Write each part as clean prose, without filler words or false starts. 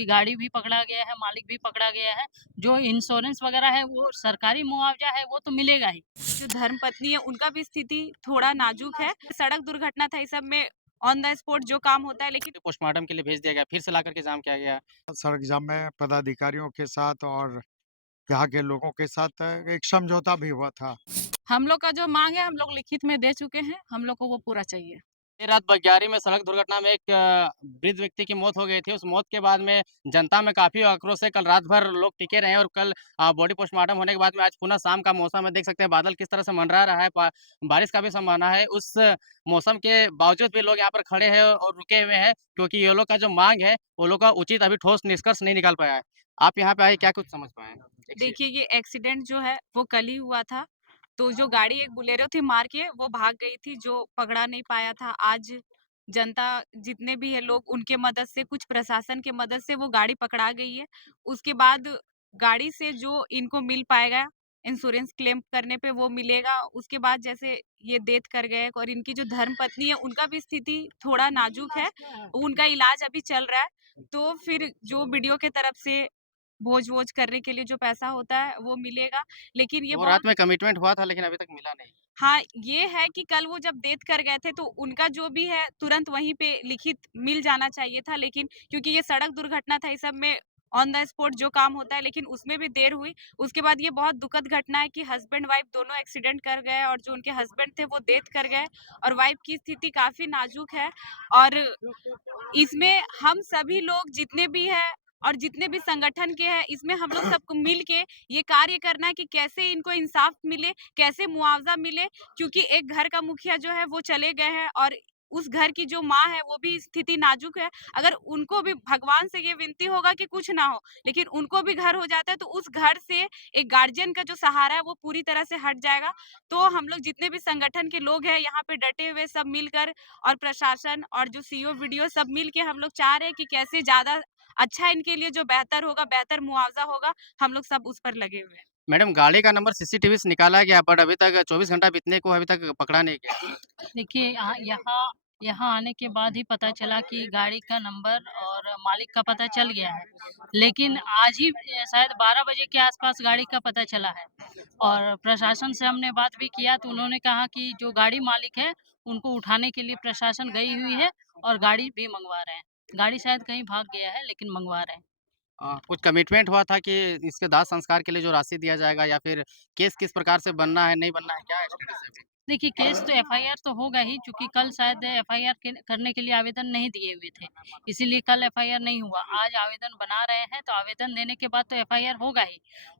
चूँकि गाड़ी भी पकड़ा गया है, मालिक भी पकड़ा गया है। जो इंश्योरेंस वग़ैरह है वो सरकारी मुआवज़ा है वो तो मिलेगा ही। जो धर्मपत्नी है उनका भी स्थिति थोड़ा नाजुक है। सड़क दुर्घटना था, इस सब में ऑन द स्पॉट जो काम होता है, लेकिन पोस्टमार्टम के लिए भेज दिया गया, फिर से लाकर के जाम किया गया। सड़क जाम में पदाधिकारियों के साथ और यहाँ के लोगों के साथ एक समझौता भी हुआ था। हम लोग का जो मांग है हम लोग लिखित में दे चुके हैं, हम लोग को वो पूरा चाहिए। देर रात बग्यारी में सड़क दुर्घटना में एक वृद्ध व्यक्ति की मौत हो गई थी। उस मौत के बाद में जनता में काफ़ी आक्रोश है। कल रात भर लोग टिके रहे और कल बॉडी पोस्टमार्टम होने के बाद में आज पुनः शाम का मौसम है। देख सकते हैं बादल किस तरह से मंडरा रहा है। बारिश का भी संभावना है। उस मौसम के बावजूद भी लोग यहाँ पर खड़े हैं और रुके हुए हैं क्योंकि ये लोग का जो मांग है, वो लोग का उचित अभी ठोस निष्कर्ष नहीं निकाल पाया है। आप यहाँ पे आए क्या कुछ समझ पाए हैं? देखिए, ये एक्सीडेंट जो है वो कल ही हुआ था। तो जो गाड़ी एक बोलेरो थी मार के वो भाग गई थी, जो पकड़ा नहीं पाया था। आज जनता जितने भी है लोग उनके मदद से, कुछ प्रशासन के मदद से वो गाड़ी पकड़ा गई है। उसके बाद गाड़ी से जो इनको मिल पाएगा इंश्योरेंस क्लेम करने पे वो मिलेगा। उसके बाद जैसे ये डेथ कर गए और इनकी जो धर्मपत्नी है उनका भी स्थिति थोड़ा नाजुक है। उनका इलाज अभी चल रहा है। तो फिर जो बीडीओ के तरफ से भोज-वोज करने के लिए जो पैसा होता है वो मिलेगा। लेकिन ये वो बहुत रात में कमिटमेंट हुआ था लेकिन अभी तक मिला नहीं। हाँ, ये है कि कल वो जब डेथ कर गए थे तो उनका जो भी है तुरंत वहीं पे लिखित मिल जाना चाहिए था। लेकिन क्योंकि ये सड़क दुर्घटना था, इस सब में ऑन द स्पॉट जो काम होता है, लेकिन उसमें भी देर हुई। उसके बाद ये बहुत दुखद घटना है कि हस्बैंड वाइफ दोनों एक्सीडेंट कर गए और जो उनके हस्बैंड थे वो डेथ कर गए और वाइफ की स्थिति काफ़ी नाजुक है। और इसमें हम सभी लोग जितने भी हैं और जितने भी संगठन के हैं, इसमें हम लोग सबको मिल के ये कार्य करना है कि कैसे इनको इंसाफ मिले, कैसे मुआवज़ा मिले। क्योंकि एक घर का मुखिया जो है वो चले गए हैं और उस घर की जो माँ है वो भी स्थिति नाजुक है। अगर उनको भी भगवान से ये विनती होगा कि कुछ ना हो, लेकिन उनको भी घर हो जाता है तो उस घर से एक गार्जियन का जो सहारा है वो पूरी तरह से हट जाएगा। तो हम लोग जितने भी संगठन के लोग हैं यहाँ पे डटे हुए सब मिलकर, और प्रशासन और जो सीओ वीडियो सब मिल के हम लोग चाह रहे हैं कि कैसे ज़्यादा अच्छा इनके लिए जो बेहतर होगा, बेहतर मुआवज़ा होगा, हम लोग सब उस पर लगे हुए हैं। मैडम गाड़ी का नंबर सीसीटीवी से निकाला गया बट अभी तक 24 घंटा बीतने को अभी तक पकड़ा नहीं गया। देखिए यहाँ यहाँ आने के बाद ही पता चला कि गाड़ी का नंबर और मालिक का पता चल गया है। लेकिन आज ही शायद 12 बजे के आसपास गाड़ी का पता चला है और प्रशासन से हमने बात भी किया तो उन्होंने कहा कि जो गाड़ी मालिक है, उनको उठाने के लिए प्रशासन गई हुई है और गाड़ी भी मँगवा रहे हैं। गाड़ी शायद कहीं भाग गया है लेकिन मँगवा रहे हैं। कुछ कमिटमेंट हुआ था कि इसके दाह संस्कार के लिए जो राशि दिया जाएगा या फिर केस किस प्रकार से बनना है, नहीं बनना है, क्या स्टेटस है अभी? देखिए, केस तो एफआईआर तो होगा ही चूँकि कल शायद एफआईआर के करने के लिए आवेदन नहीं दिए हुए थे। इसीलिए कल एफआईआर नहीं हुआ। आज आवेदन बना रहे हैं तो आवेदन देने के बाद तो एफआईआर होगा ही।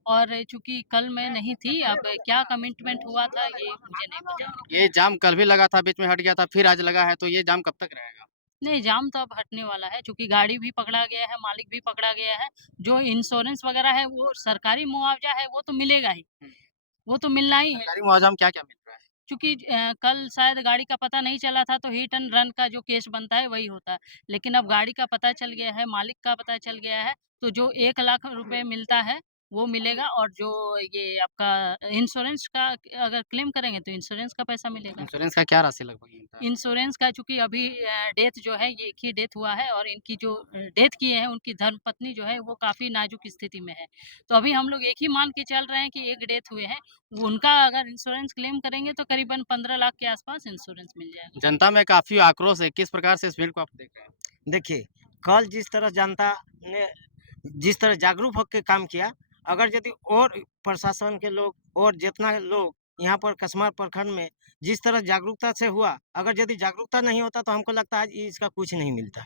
और चूँकि कल मैं नहीं थी, अब क्या कमिटमेंट हुआ था ये मुझे नहीं पता। ये जाम कल भी लगा था, बीच में हट गया था, फिर आज लगा है, तो ये जाम कब तक रहेगा? नहीं, जाम तो अब हटने वाला है चूँकि गाड़ी भी पकड़ा गया है, मालिक भी पकड़ा गया है। जो इंश्योरेंस वग़ैरह है वो सरकारी मुआवज़ा है वो तो मिलेगा ही। हुँ। वो तो मिलना ही है। सरकारी मुआवज़ा में क्या-क्या मिल रहा है? चूँकि कल शायद गाड़ी का पता नहीं चला था तो हिट एंड रन का जो केस बनता है वही होता है। लेकिन अब गाड़ी का पता चल गया है, मालिक का पता चल गया है, तो जो 1 लाख रुपए मिलता है वो मिलेगा और जो ये आपका इंश्योरेंस का अगर क्लेम करेंगे तो इंश्योरेंस का पैसा मिलेगा। इंश्योरेंस का क्या राशि लगभग मिलता है? इंश्योरेंस का चूँकि अभी डेथ जो है ये एक ही डेथ हुआ है और इनकी जो डेथ किए हैं उनकी धर्मपत्नी जो है वो काफ़ी नाज़ुक स्थिति में है। तो अभी हम लोग एक ही मान के चल रहे हैं कि एक डेथ हुए हैं, उनका अगर इंश्योरेंस क्लेम करेंगे तो करीबन 15 लाख के आसपास इंश्योरेंस मिल जाएगा। जनता में काफ़ी आक्रोश है, किस प्रकार से इस भीड़ को आप देख रहे हैं? देखिए, कल जिस तरह जनता ने जिस तरह जागरूक होके काम किया, अगर यदि और प्रशासन के लोग और जितना लोग यहाँ पर कसमार प्रखंड में जिस तरह जागरूकता से हुआ, अगर यदि जागरूकता नहीं होता तो हमको लगता है आज इसका कुछ नहीं मिलता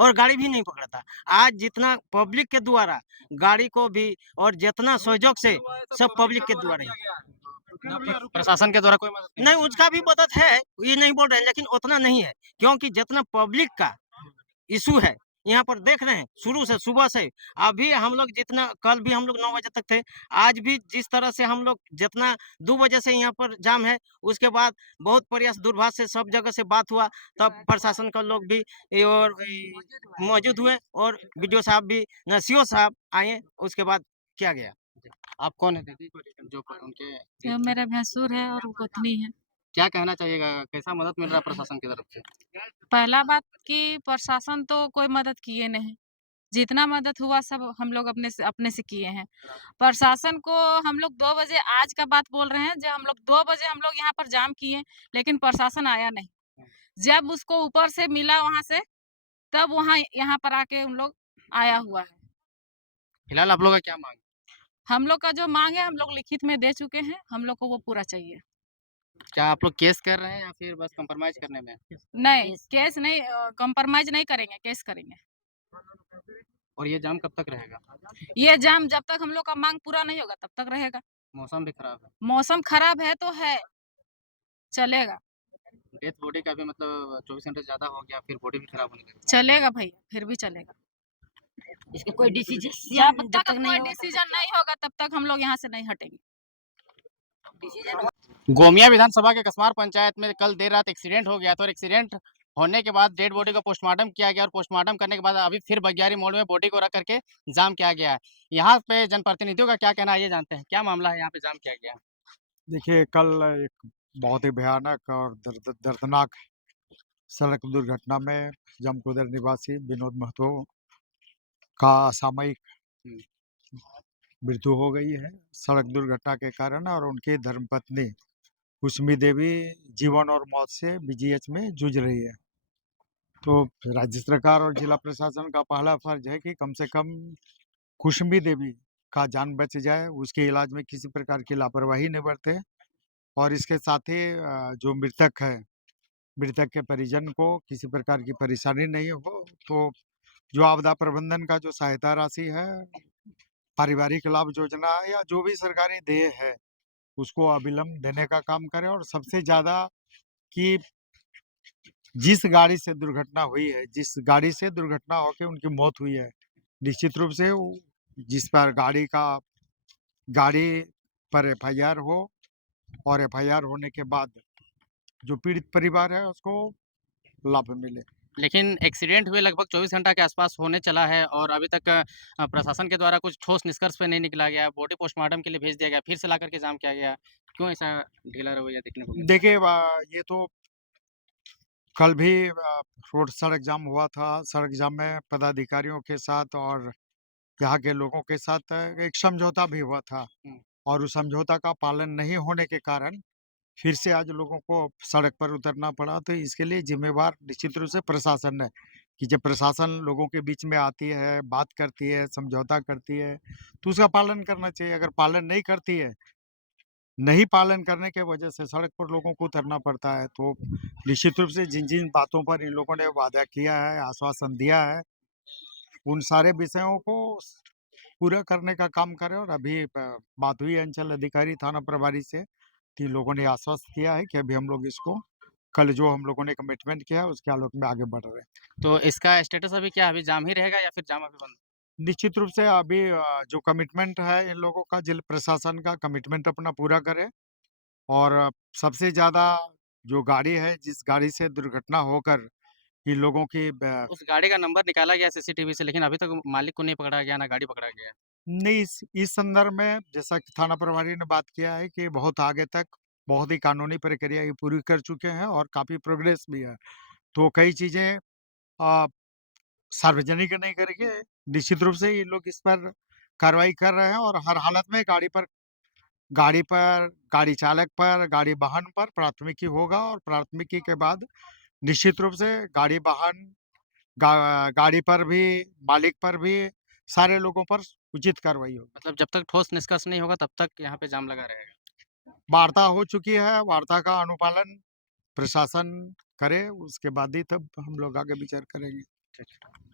और गाड़ी भी नहीं पकड़ता। आज जितना पब्लिक के द्वारा गाड़ी को भी और जितना सहयोग से सब पब्लिक के द्वारा ही। प्रशासन के द्वारा कोई मदद नहीं? नहीं, उसका भी मदद है, ये नहीं बोल रहे हैं, लेकिन उतना नहीं है, क्योंकि जितना पब्लिक का इश्यू है, यहाँ पर देख रहे हैं, शुरू से सुबह से अभी हम लोग जितना कल भी हम लोग 9 बजे तक थे, आज भी जिस तरह से हम लोग जितना 2 बजे से यहाँ पर जाम है, उसके बाद बहुत प्रयास दूरभाष से सब जगह से बात हुआ, तब प्रशासन का लोग भी और मौजूद हुए और बीडीओ साहब भी, सीओ साहब आए, उसके बाद किया गया। आप कौन है दीदी? जो उनके जो मेरा भैंसुर है और गोतनी है। क्या कहना चाहिएगा? कैसा मदद मिल रहा है प्रशासन की तरफ से? पहला बात कि प्रशासन तो कोई मदद किए नहीं। जितना मदद हुआ सब हम लोग अपने से किए हैं। प्रशासन को हम लोग 2 बजे आज का बात बोल रहे हैं, जब हम लोग 2 बजे हम लोग यहाँ पर जाम किए, लेकिन प्रशासन आया नहीं। जब उसको ऊपर से मिला वहाँ से, तब वहाँ यहाँ पर आके उन लोग आया हुआ है। फिलहाल आप लोग का क्या मांग है? हम लोग का जो माँग है हम लोग लिखित में दे चुके हैं, हम लोग को वो पूरा चाहिए। क्या आप लोग केस कर रहे हैं या फिर बस कंप्रोमाइज़ करने में हैं? नहीं, केस नहीं कंप्रोमाइज़ नहीं करेंगे, केस करेंगे। और ये जाम कब तक रहेगा? ये जाम जब तक हम लोग का माँग पूरा नहीं होगा तब तक रहेगा। मौसम भी खराब है। मौसम खराब है तो है, चलेगा। डेथ बॉडी का भी मतलब 24 घंटे ज़्यादा हो गया, फिर बॉडी भी खराब होने लगी। चलेगा भैया, फिर भी चलेगा। इसका कोई डिसीजन जब जब तक तक नहीं कोई होगा डिसीजन नहीं होगा तब तक हम लोग यहाँ से नहीं हटेंगे। डिसीजन गोमिया विधानसभा के कसमार पंचायत में कल देर रात एक्सीडेंट हो गया था और एक्सीडेंट होने के बाद डेड बॉडी का पोस्टमार्टम किया गया और पोस्टमार्टम करने के बाद अभी फिर बगियारी मोड़ में बॉडी को रख करके जाम किया गया है। यहाँ पे जनप्रतिनिधियों का क्या कहना है ये जानते हैं। क्या मामला है यहाँ पे जाम किया गया? देखिए, कल एक बहुत ही भयानक और दर्दनाक सड़क दुर्घटना में जमकुदर निवासी विनोद महतो का असामयिक हुँ। मृत्यु हो गई है सड़क दुर्घटना के कारण, और उनकी धर्मपत्नी कुसुमी देवी जीवन और मौत से बीजीएच में जूझ रही है। तो राज्य सरकार और जिला प्रशासन का पहला फर्ज है कि कम से कम कुसुमी देवी का जान बच जाए, उसके इलाज में किसी प्रकार की लापरवाही नहीं बरते, और इसके साथ ही जो मृतक है, मृतक के परिजन को किसी प्रकार की परेशानी नहीं हो, तो जो आपदा प्रबंधन का जो सहायता राशि है, पारिवारिक लाभ योजना है, या जो भी सरकारी देय है, उसको अविलंब देने का काम करें। और सबसे ज़्यादा कि जिस गाड़ी से दुर्घटना हुई है, जिस गाड़ी से दुर्घटना होके उनकी मौत हुई है, निश्चित रूप से जिस पर गाड़ी पर एफआईआर हो, और एफआईआर होने के बाद जो पीड़ित परिवार है उसको लाभ मिले। लेकिन एक्सीडेंट हुए लगभग 24 घंटा के आसपास होने चला है और अभी तक प्रशासन के द्वारा कुछ ठोस निष्कर्ष पे नहीं निकला गया। बॉडी पोस्टमार्टम के लिए भेज दिया गया, फिर से ला करके जाम किया गया। क्यों ऐसा ढीला रवैया देखने को मिला? देखिए, ये तो कल भी रोड सड़क जाम हुआ था। सड़क जाम में पदाधिकारियों के साथ और यहाँ के लोगों के साथ एक समझौता भी हुआ था, हुँ। और उस समझौता का पालन नहीं होने के कारण फिर से आज लोगों को सड़क पर उतरना पड़ा। तो इसके लिए जिम्मेवार निश्चित रूप से प्रशासन है, कि जब प्रशासन लोगों के बीच में आती है, बात करती है, समझौता करती है, तो उसका पालन करना चाहिए। अगर पालन नहीं करती है, नहीं पालन करने के वजह से सड़क पर लोगों को उतरना पड़ता है, तो निश्चित रूप से जिन-जिन बातों पर इन लोगों ने वादा किया है, आश्वासन दिया है, उन सारे विषयों को पूरा करने का काम करें। और अभी बात हुई अंचल अधिकारी, थाना प्रभारी से, कि लोगों ने आश्वस्त किया है कि अभी हम लोग इसको, कल जो हम लोगों ने कमिटमेंट किया है, उसके आलोक में आगे बढ़ रहे हैं। तो इसका स्टेटस अभी क्या है? अभी जाम ही रहेगा या फिर जाम अभी बंद? निश्चित रूप से अभी जो कमिटमेंट है इन लोगों का, जिला प्रशासन का कमिटमेंट अपना पूरा करें, और सबसे ज़्यादा जो गाड़ी है, जिस गाड़ी से दुर्घटना होकर इन लोगों की उस गाड़ी का नंबर निकाला गया सीसीटीवी से, लेकिन अभी तक मालिक को नहीं पकड़ा गया, ना गाड़ी पकड़ा गया है। नहीं, इस संदर्भ में जैसा कि थाना प्रभारी ने बात किया है कि बहुत आगे तक बहुत ही कानूनी प्रक्रिया ये पूरी कर चुके हैं, और काफ़ी प्रोग्रेस भी है। तो कई चीज़ें अ, सार्वजनिक नहीं करेंगे। निश्चित रूप से ये लोग इस पर कार्रवाई कर रहे हैं, और हर हालत में गाड़ी चालक पर, गाड़ी वाहन पर प्राथमिकी होगा, और प्राथमिकी के बाद निश्चित रूप से गाड़ी पर भी, मालिक पर भी, सारे लोगों पर उचित कार्रवाई होगी। मतलब जब तक ठोस निष्कर्ष नहीं होगा तब तक यहाँ पे जाम लगा रहेगा। वार्ता हो चुकी है, वार्ता का अनुपालन प्रशासन करे, उसके बाद ही तब हम लोग आगे विचार करेंगे। ठीक है।